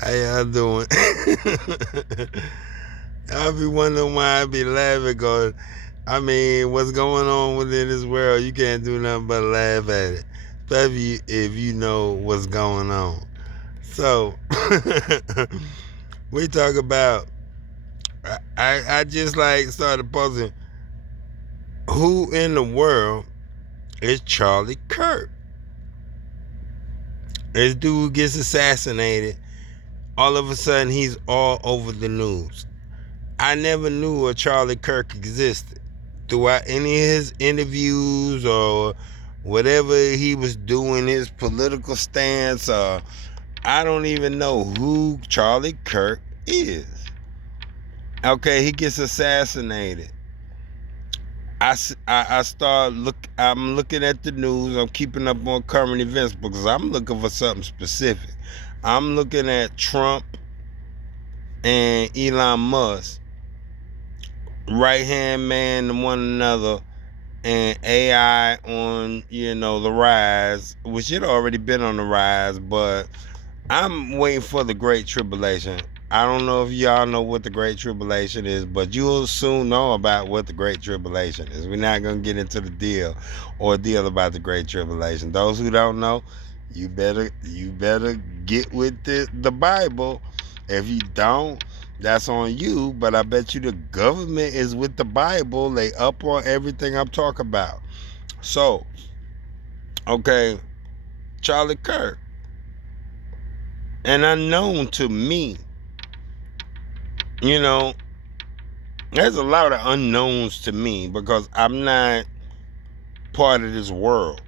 How y'all doing? I'll be wondering why I be laughing because, I mean, what's going on within this world, you can't do nothing but laugh at it. Especially if you know what's going on. So, we talk about, I just like started posing, who in the world is Charley Kirk? This dude gets assassinated. All of a sudden, he's all over the news. I never knew a Charley Kirk existed. Throughout any of his interviews or whatever he was doing, his political stance, I don't even know who Charley Kirk is. Okay, he gets assassinated. I'm looking at the news. I'm keeping up on current events because I'm looking for something specific. I'm looking at Trump and Elon Musk, right hand man to one another, and AI on, the rise, which it already been on the rise, but I'm waiting for the Great Tribulation. I don't know if y'all know what the Great Tribulation is, but you'll soon know about what the Great Tribulation is. We're not going to get into the deal about the Great Tribulation. Those who don't know, you better get with the Bible. If you don't, that's on you, but I bet you the government is with the Bible. They up on everything I'm talking about. So, okay, Charley Kirk, and unknown to me, there's a lot of unknowns to me because I'm not part of this world.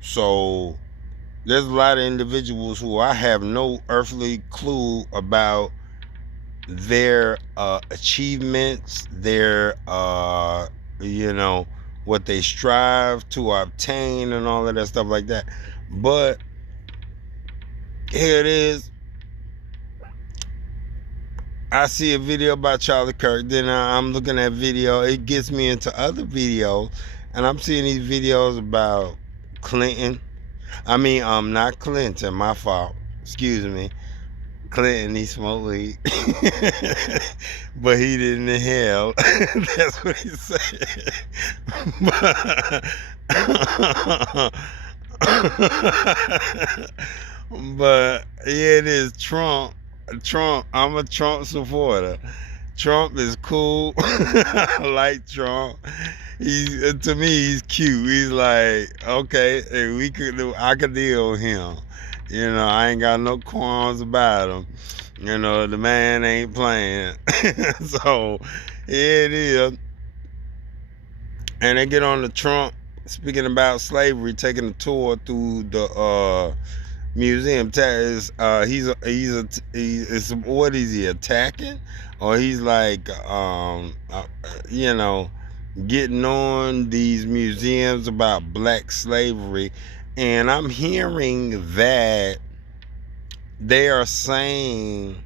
So there's a lot of individuals who I have no earthly clue about their achievements, their what they strive to obtain and all of that stuff like that. But here it is. I see a video about Charley Kirk, then I'm looking at video. It gets me into other videos, and I'm seeing these videos about Clinton. I mean, not Clinton, my fault. Excuse me. Clinton, he smoked weed, but he didn't inhale. That's what he said. But yeah, it is Trump. I'm a Trump supporter. Trump is cool. I like Trump. To me, he's cute. He's like, okay, I could deal with him. I ain't got no qualms about him. The man ain't playing. So here it is. And they get on the Trump speaking about slavery, taking a tour through the museum. What is he attacking, or he's like getting on these museums about black slavery, and I'm hearing that they are saying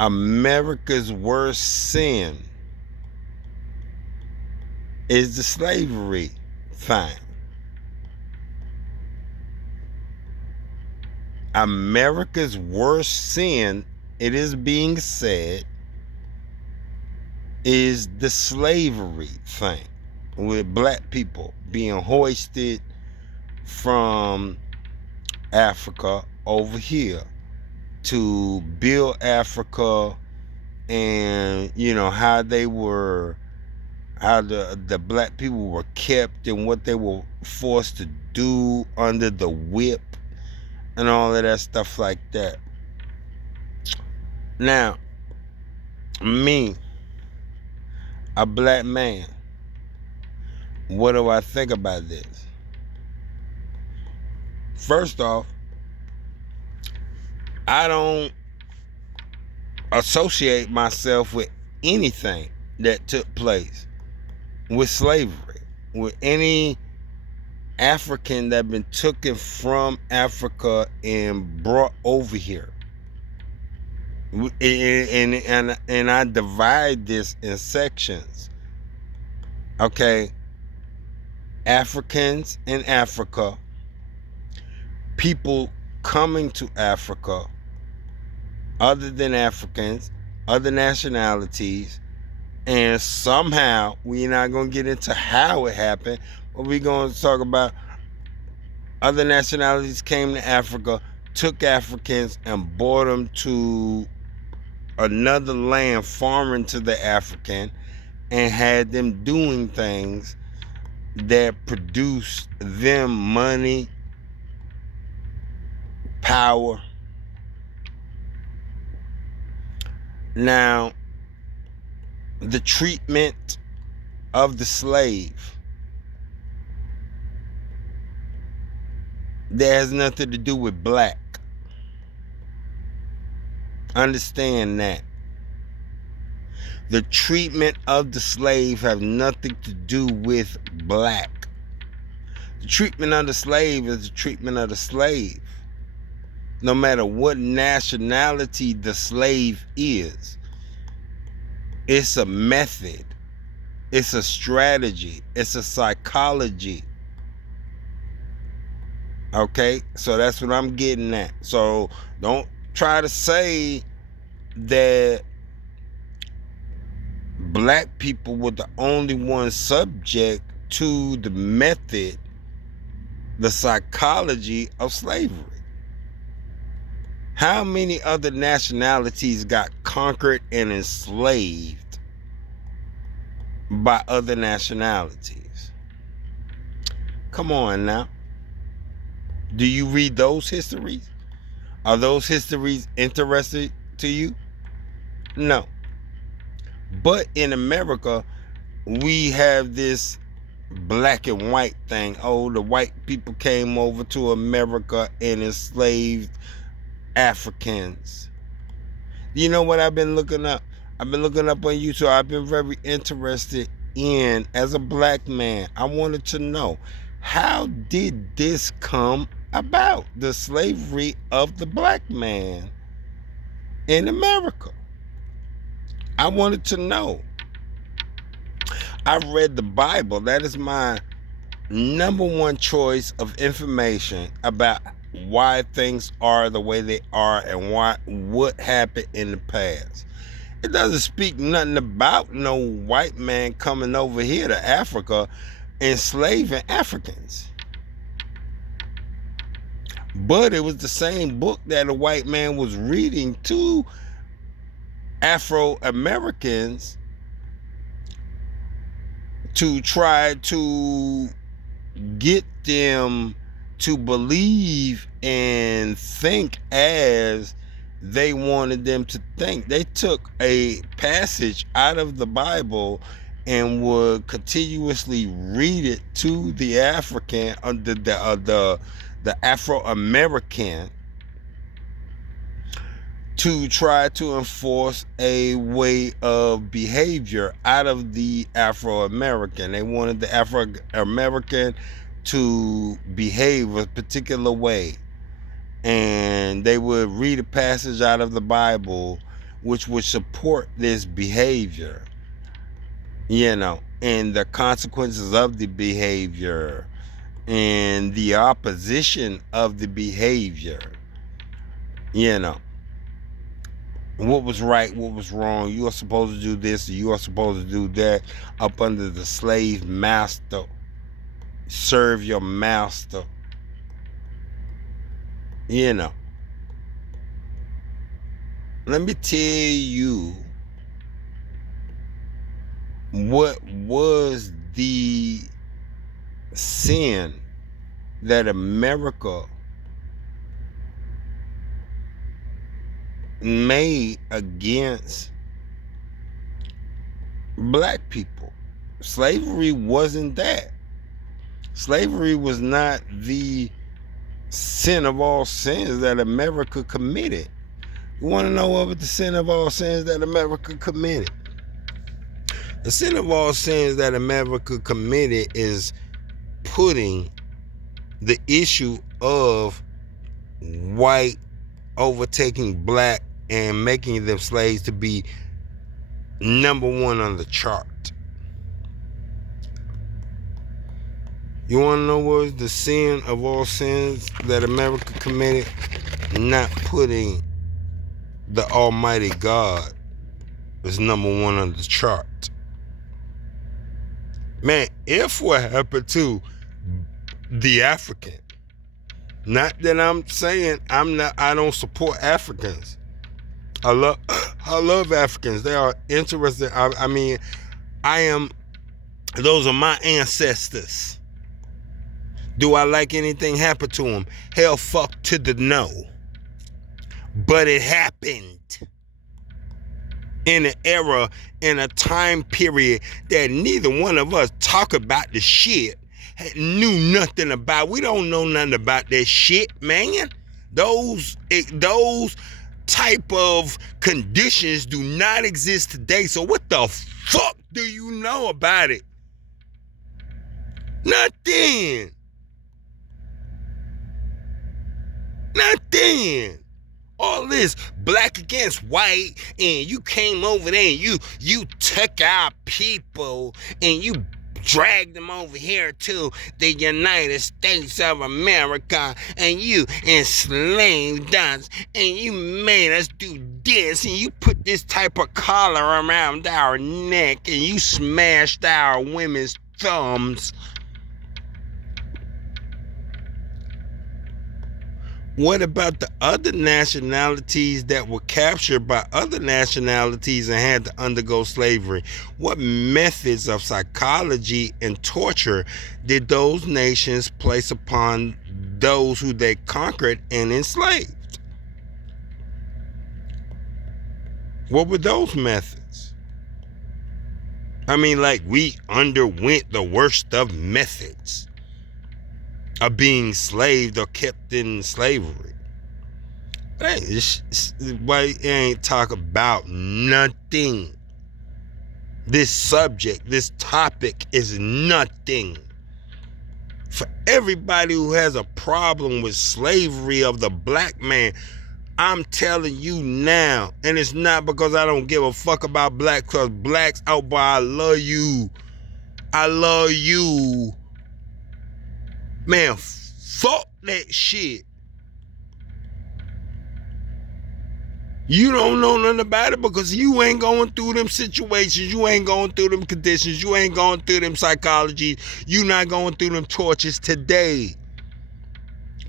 America's worst sin is the slavery thing. America's worst sin, it is being said, is the slavery thing, with black people being hoisted from Africa over here to build Africa, and how the black people were kept and what they were forced to do under the whip and all of that stuff like that. Now, me, a black man, what do I think about this? First off, I don't associate myself with anything that took place with slavery, with any African that been taken from Africa and brought over here. And I divide this in sections. Okay, Africans in Africa, people coming to Africa, other than Africans, other nationalities, and somehow we're not going to get into how it happened, but we're going to talk about other nationalities came to Africa, took Africans, and brought them to another land foreign to the African, and had them doing things that produced them money, power. Now, the treatment of the slave, that has nothing to do with black. Understand that. The treatment of the slave has nothing to do with black. The treatment of the slave is the treatment of the slave. No matter what nationality the slave is. It's a method. It's a strategy. It's a psychology. Okay? So that's what I'm getting at. So don't try to say that black people were the only ones subject to the method, the psychology of slavery. How many other nationalities got conquered and enslaved by other nationalities? Come on now. Do you read those histories? Are those histories interesting to you? No. But in America, we have this black and white thing. Oh, the white people came over to America and enslaved Africans. You know what I've been looking up? I've been looking up on YouTube. I've been very interested in, as a black man, I wanted to know, how did this come about? The slavery of the black man in America. I wanted to know. I read the Bible. That is my number one choice of information about why things are the way they are and what happened in the past. It doesn't speak nothing about no white man coming over here to Africa enslaving Africans. But it was the same book that a white man was reading to Afro-Americans to try to get them to believe and think as they wanted them to think. They took a passage out of the Bible and would continuously read it to the African, the Afro-American, to try to enforce a way of behavior out of the Afro-American. They wanted the Afro-American to behave a particular way. And they would read a passage out of the Bible which would support this behavior, and the consequences of the behavior and the opposition of the behavior, what was right, what was wrong. You are supposed to do this, or you are supposed to do that, up under the slave master. Serve your master. Let me tell you what was the sin that America made against black people. Slavery wasn't that. Slavery was not the sin of all sins that America committed. You want to know what was the sin of all sins that America committed? The sin of all sins that America committed is putting the issue of white overtaking black and making them slaves to be number one on the chart. You want to know what was the sin of all sins that America committed? Not putting the Almighty God as number one on the chart. Man, if what happened to the African, not that I'm saying I don't support Africans. I love Africans. They are interesting. I mean, those are my ancestors. Do I like anything happen to them? Hell, fuck to the no. But it happened in an era, in a time period that neither one of us talk about the shit, knew nothing about. We don't know nothing about that shit, man. Those type of conditions do not exist today. So what the fuck do you know about it? Nothing. All this black against white, and you came over there and you took our people and you dragged them over here to the United States of America, and you enslaved us, and you made us do this, and you put this type of collar around our neck, and you smashed our women's thumbs. What about the other nationalities that were captured by other nationalities and had to undergo slavery? What methods of psychology and torture did those nations place upon those who they conquered and enslaved? What were those methods? I mean, like, we underwent the worst of methods of being enslaved or kept in slavery. Hey, why ain't talk about nothing? This subject, this topic is nothing. For everybody who has a problem with slavery of the black man, I'm telling you now, and it's not because I don't give a fuck about blacks, because blacks out, boy, I love you. I love you. Man, fuck that shit. You don't know nothing about it because you ain't going through them situations. You ain't going through them conditions. You ain't going through them psychologies. You not going through them tortures today.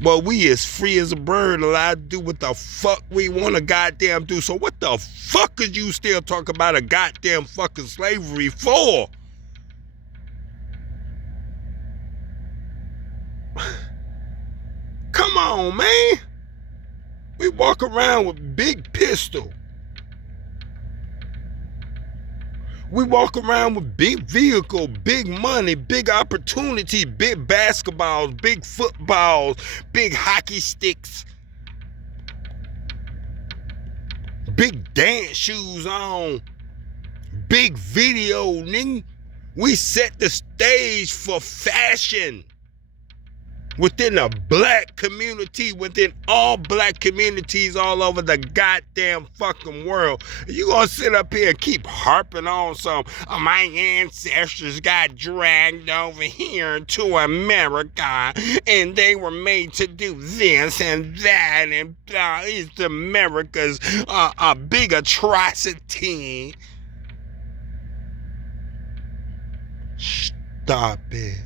But we as free as a bird, allowed to do what the fuck we want to goddamn do. So what the fuck is you still talking about a goddamn fucking slavery for? Come on, man. We walk around with big pistol. We walk around with big vehicle, big money, big opportunity, big basketballs, big footballs, big hockey sticks, big dance shoes on, big video, nigga. We set the stage for fashion within the black community, within all black communities all over the goddamn fucking world. You gonna sit up here and keep harping on my ancestors got dragged over here to America and they were made to do this and that, and it's America's a big atrocity. Stop it.